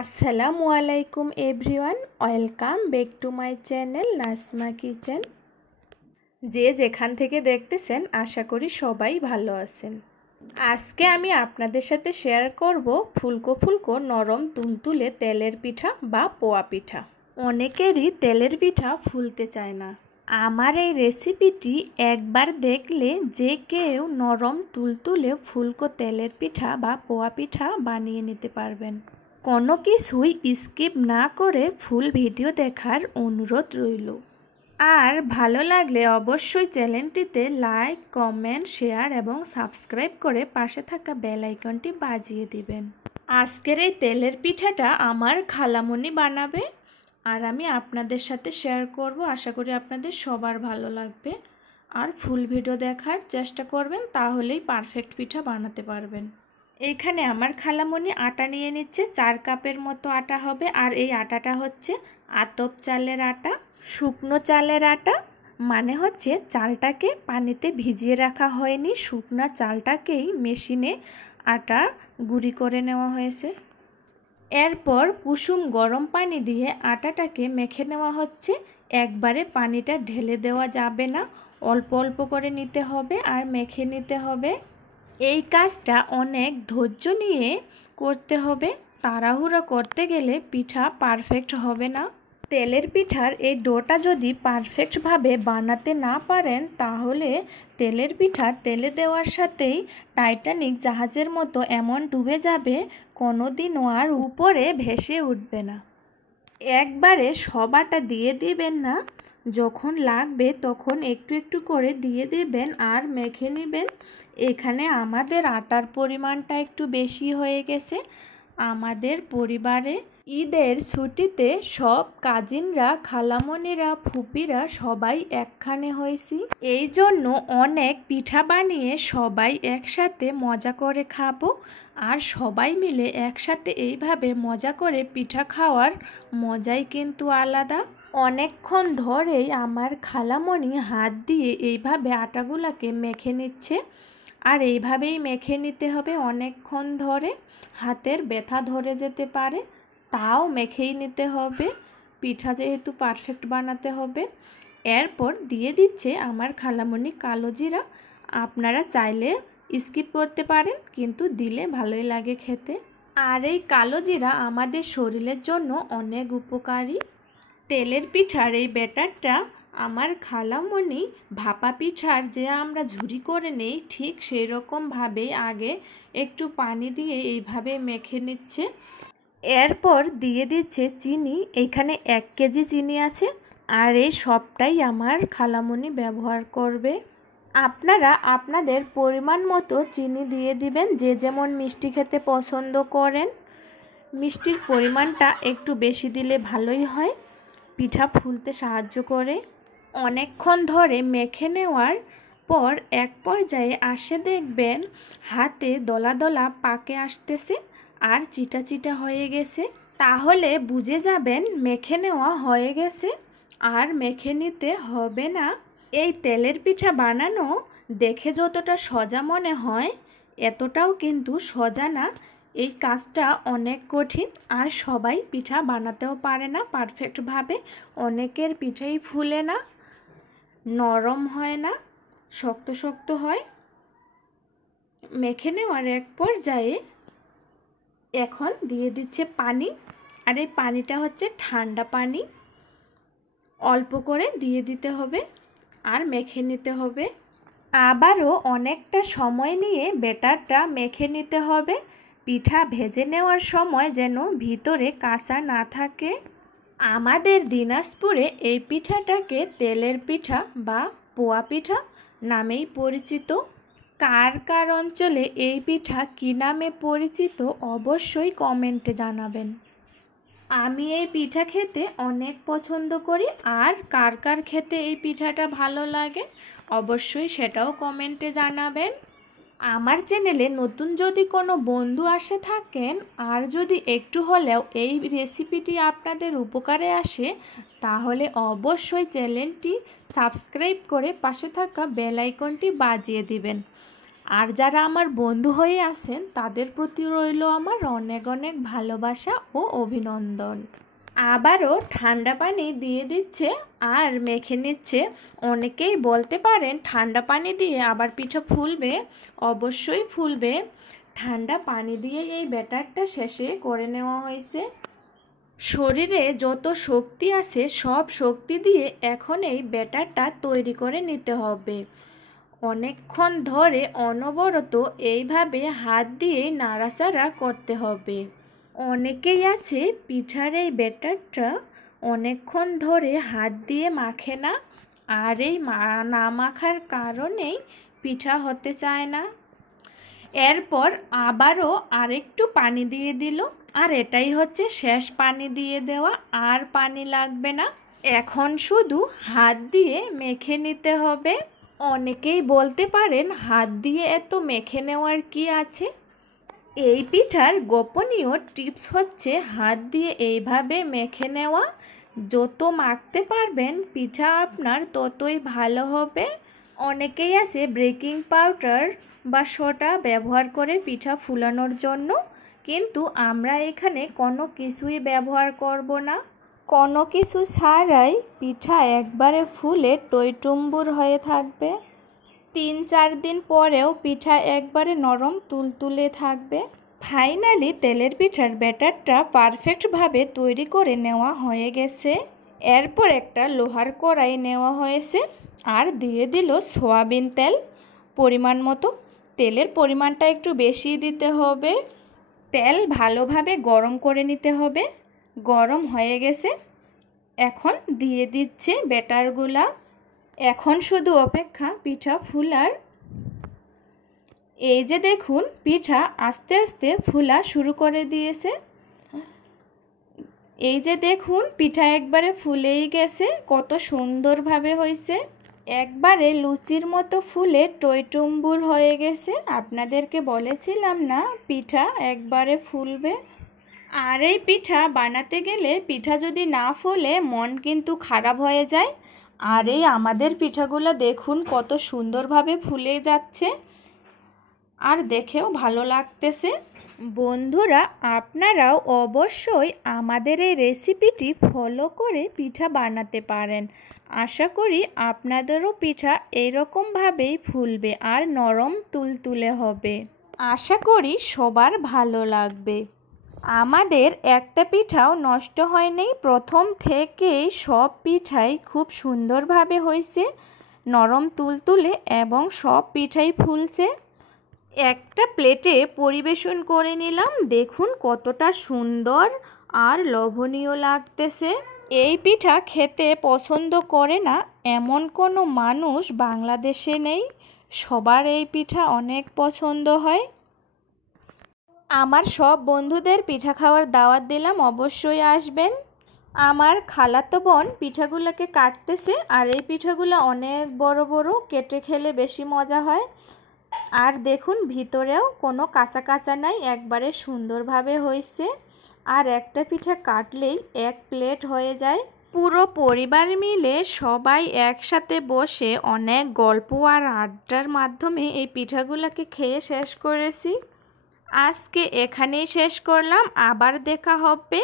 আসসালামু আলাইকুম everyone, welcome back to my channel Nasma kitchen. যে যেখান থেকে দেখতেছেন আশা করি সবাই ভালো আছেন। আজকে আমি আপনাদের সাথে শেয়ার করব ফুলকো ফুলকো নরম তুলতুলে তেলের পিঠা বা পোয়া পিঠা। অনেকেরই তেলের পিঠা ফুলতে চায় না। আমার এই রেসিপিটি একবার দেখলে যে কেউ নরম তুলতুলে ফুলকো তেলের পিঠা বা পোয়া পিঠা বানিয়ে নিতে পারবেন। কোনো কিছুই স্কিপ না করে ফুল ভিডিও দেখার অনুরোধ রইল। আর ভালো লাগলে অবশ্যই চ্যানেলটিতে লাইক, কমেন্ট, শেয়ার এবং সাবস্ক্রাইব করে পাশে থাকা বেল আইকনটি বাজিয়ে দিবেন। আজকের এই তেলের পিঠাটা আমার খালামণি বানাবে আর আমি আপনাদের সাথে শেয়ার করব। আশা করি আপনাদের সবার ভালো লাগবে। আর ফুল ভিডিও দেখার চেষ্টা করবেন, তাহলেই পারফেক্ট পিঠা বানাতে পারবেন। এইখানে আমার খালামণি আটা নিয়ে নিচ্ছে, 4 কাপের মতো আটা হবে। আর এই আটাটা হচ্ছে আতপ চালের আটা, শুকনো চালের আটা, মানে হচ্ছে চালটাকে পানিতে ভিজিয়ে রাখা হয়নি, শুকনো চালটাকেই মেশিনে আটা গুঁড়ি করে নেওয়া হয়েছে। এরপর কুসুম গরম পানি দিয়ে আটাটাকে মেখে নেওয়া হচ্ছে। একবারে পানিটা ঢেলে দেওয়া যাবে না, অল্প অল্প করে নিতে হবে আর মেখে নিতে হবে। এই কাজটা অনেক ধৈর্য নিয়ে করতে হবে, তাড়াহুড়ো করতে গেলে পিঠা পারফেক্ট হবে না। তেলের পিঠার এই ডোটা যদি পারফেক্টভাবে বানাতে না পারেন, তাহলে তেলের পিঠা তেলে দেওয়ার সাথেই টাইটানিক জাহাজের মতো এমন ডুবে যাবে, কোনোদিনও আর উপরে ভেসে উঠবে না। একবারে সব আটা দিয়ে দিবেন না, যখন লাগবে তখন একটু একটু করে দিয়ে দেবেন আর মেখে নেবেন। এখানে আমাদের আটার পরিমাণটা একটু বেশি হয়ে গেছে। আমাদের পরিবারে ঈদের ছুটিতে সব কাজিনরা, খালামণিরা, ফুপিরা সবাই একখানে হয়েছি। এই জন্য অনেক পিঠা বানিয়ে সবাই একসাথে মজা করে খাবো। আর সবাই মিলে একসাথে এইভাবে মজা করে পিঠা খাওয়ার মজাই কিন্তু আলাদা। অনেকক্ষণ ধরেই আমার খালামণি হাত দিয়ে এইভাবে আটাগুলাকে মেখে নিচ্ছে। আর এইভাবেই মেখে নিতে হবে অনেকক্ষণ ধরে, হাতের ব্যথা ধরে যেতে পারে, তাও মেখেই নিতে হবে, পিঠা যেহেতু পারফেক্ট বানাতে হবে। এরপর দিয়ে দিচ্ছে আমার খালামণি কালো জিরা। আপনারা চাইলে স্কিপ করতে পারেন, কিন্তু দিলে ভালোই লাগে খেতে। আর এই কালো জিরা আমাদের শরীরের জন্য অনেক উপকারী। তেলের পিঠার এই ব্যাটারটা আমার খালামণি ভাপা পিঠার যে আমরা ঝুরি করে নেই, ঠিক সেই রকমভাবেই আগে একটু পানি দিয়ে এইভাবে মেখে নিচ্ছে। এরপর দিয়ে দিচ্ছে চিনি। এখানে 1 কেজি চিনি আছে আর এই সবটাই আমার খালামণি ব্যবহার করবে। আপনারা আপনাদের পরিমাণ মতো চিনি দিয়ে দিবেন, যে যেমন মিষ্টি খেতে পছন্দ করেন। মিষ্টির পরিমাণটা একটু বেশি দিলে ভালোই হয়, পিঠা ফুলতে সাহায্য করে। অনেকক্ষণ ধরে মেখে নেওয়ার পর এক পর্যায়ে আসে দেখবেন হাতে দলা দলা পাকে আসতেছে আর চিটা চিটা হয়ে গেছে, তাহলে বুঝে যাবেন মেখে নেওয়া হয়ে গেছে। আর মেখে নিতে হবে না। এই তেলের পিঠা বানানো দেখে যতটা সোজা মনে হয়, এতটাও কিন্তু সোজা না। এই কাজটা অনেক কঠিন আর সবাই পিঠা বানাতেও পারে না পারফেক্টভাবে। অনেকের পিঠাই ফুলে না, নরম হয় না, শক্ত শক্ত হয়। মেখে নেওয়ার এক পর্যায়ে এখন দিয়ে দিচ্ছে পানি। আর এই পানিটা হচ্ছে ঠান্ডা পানি, অল্প করে দিয়ে দিতে হবে আর মেখে নিতে হবে। আবারও অনেকটা সময় নিয়ে ব্যাটারটা মেখে নিতে হবে, পিঠা ভেজে নেওয়ার সময় যেন ভিতরে কাঁচা না থাকে। আমাদের দিনাজপুরে এই পিঠাটাকে তেলের পিঠা বা পোয়া পিঠা নামেই পরিচিত। কার কার অঞ্চলে এই পিঠা কী নামে পরিচিত অবশ্যই কমেন্টে জানাবেন। আমি এই পিঠা খেতে অনেক পছন্দ করি, আর কার কার খেতে এই পিঠাটা ভালো লাগে অবশ্যই সেটাও কমেন্টে জানাবেন। আমার চ্যানেলে নতুন যদি কোনো বন্ধু আসে থাকেন আর যদি একটু হলেও এই রেসিপিটি আপনাদের উপকারে আসে, তাহলে অবশ্যই চ্যানেলটি সাবস্ক্রাইব করে পাশে থাকা বেল আইকনটি বাজিয়ে দিবেন। আর যারা আমার বন্ধু হয়ে আছেন তাদের প্রতি রইল আমার অনেক অনেক ভালোবাসা ও অভিনন্দন। আবারও ঠান্ডা পানি দিয়ে দিচ্ছে আর মেখে নিচ্ছে। অনেকেই বলতে পারেন ঠান্ডা পানি দিয়ে আবার পিঠা ফুলবে। অবশ্যই ফুলবে। ঠান্ডা পানি দিয়ে এই ব্যাটারটা শেষে করে নেওয়া হয়েছে। শরীরে যত শক্তি আছে সব শক্তি দিয়ে এখন এই ব্যাটারটা তৈরি করে নিতে হবে। অনেকক্ষণ ধরে অনবরত এইভাবে হাত দিয়ে নাড়াচাড়া করতে হবে। অনেকেই আছে পিঠার এই ব্যাটারটা অনেকক্ষণ ধরে হাত দিয়ে মাখে না, আর এই না মাখার কারণেই পিঠা হতে চায় না। এরপর আবারও আরেকটু পানি দিয়ে দিল, আর এটাই হচ্ছে শেষ পানি দিয়ে দেওয়া, আর পানি লাগবে না। এখন শুধু হাত দিয়ে মেখে নিতে হবে। অনেকেই বলতে পারেন হাত দিয়ে এত মেখে নেওয়ার কি আছে। এই পিঠার গোপনীয় টিপস হচ্ছে হাত দিয়ে এইভাবে মেখে নেওয়া। যত মাখতে পারবেন পিঠা আপনার ততই ভালো হবে। অনেকেই আছে বেকিং পাউডার বা সোডা ব্যবহার করে পিঠা ফুলানোর জন্য, কিন্তু আমরা এখানে কোনো কিছুই ব্যবহার করব না। কোনো কিছু ছাড়াই পিঠা একবারে ফুলে টইটুম্বুর হয়ে থাকবে। 3-4 দিন পরেও পিঠা একবারে নরম তুলতুলে থাকবে। ফাইনালি তেলের পিঠার ব্যাটারটা পারফেক্টভাবে তৈরি করে নেওয়া হয়ে গেছে। এরপর একটা লোহার কড়াই নেওয়া হয়েছে আর দিয়ে দিল সয়াবিন তেল পরিমাণ মতো। তেলের পরিমাণটা একটু বেশি দিতে হবে। তেল ভালোভাবে গরম করে নিতে হবে। গরম হয়ে গেছে, এখন দিয়ে দিচ্ছে ব্যাটারগুলা। এখন শুধু অপেক্ষা পিঠা ফুলার। এই যে দেখুন পিঠা আস্তে আস্তে ফুলা শুরু করে দিয়েছে। এই যে দেখুন পিঠা একবারে ফুলেই গেছে, কত সুন্দরভাবে হয়েছে। একবারে লুচির মতো ফুলে টইটুম্বুর হয়ে গেছে। আপনাদেরকে বলেছিলাম না পিঠা একবারে ফুলবে। আর এই পিঠা বানাতে গেলে পিঠা যদি না ফুলে মন কিন্তু খারাপ হয়ে যায়। আর এই আমাদের পিঠাগুলো দেখুন কত সুন্দরভাবে ফুলে যাচ্ছে, আর দেখেও ভালো লাগতেছে। বন্ধুরা, আপনারাও অবশ্যই আমাদের এই রেসিপিটি ফলো করে পিঠা বানাতে পারেন। আশা করি আপনাদেরও পিঠা এইরকমভাবেই ফুলবে আর নরম তুলতুলে হবে। আশা করি সবার ভালো লাগবে। আমাদের একটা পিঠাও নষ্ট হয়নি। প্রথম থেকেই সব পিঠাই খুব সুন্দরভাবে হয়েছে, নরম তুলতুলে, এবং সব পিঠাই ফুলছে। একটা প্লেটে পরিবেশন করে নিলাম। দেখুন কতটা সুন্দর আর লোভনীয় লাগতেছে। এই পিঠা খেতে পছন্দ করে না এমন কোনো মানুষ বাংলাদেশে নেই। সবার এই পিঠা অনেক পছন্দ হয়। আমার সব বন্ধুদের পিঠা খাওয়ার দাওয়াত দিলাম, অবশ্যই আসবেন। আমার খালাতো বোন পিঠাগুলোকে কাটতেছে, আর এই পিঠাগুলো অনেক বড় বড়, কেটে খেলে বেশি মজা হয়। আর দেখুন ভিতরেও কোনো কাঁচা কাঁচা নাই, একবারে সুন্দরভাবে হয়েছে। আর একটা পিঠা কাটলেই 1 প্লেট হয়ে যায়। পুরো পরিবার মিলে সবাই একসাথে বসে অনেক গল্প আর আড্ডার মাধ্যমে এই পিঠাগুলোকে খেয়ে শেষ করেছি। আজকে এখানেই শেষ করলাম। আবার দেখা হবে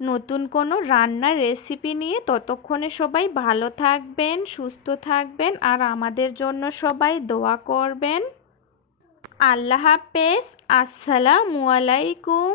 নতুন কোনো রান্নার রেসিপি নিয়ে। ততক্ষণে সবাই ভালো থাকবেন, সুস্থ থাকবেন, আর আমাদের জন্য সবাই দোয়া করবেন। আল্লাহ হাফেজ। আসসালামু আলাইকুম।